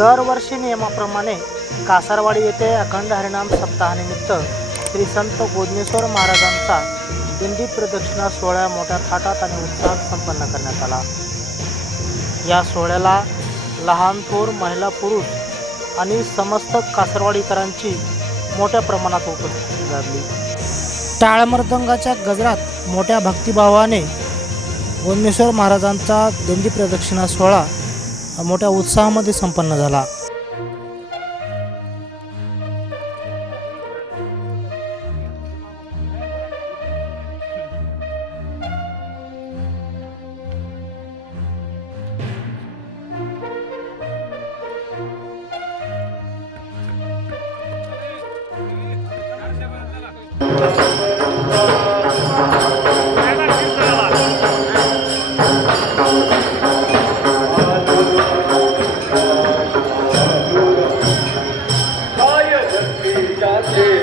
दरवर्षी नियमाप्रमाणे कासारवाडी येथे अखंड हरिनाम सप्ताहानिमित्त श्री संत गोदनेश्वर महाराजांचा दिंडी प्रदक्षिणा सोहळा मोठ्या थाटात आणि उत्साहात संपन्न करण्यात आला. या सोहळ्याला लहान थोर महिला पुरुष आणि समस्त कासरवाडीकरांची मोठ्या प्रमाणात उपस्थिती लाभली टाळमृदंगाच्या गजरात मोठ्या भक्तिभावाने गोदनेश्वर महाराजांचा दिंडी प्रदक्षिणा सोहळा मोठ्या उत्साहामध्ये संपन्न झाला Thank you. Yeah.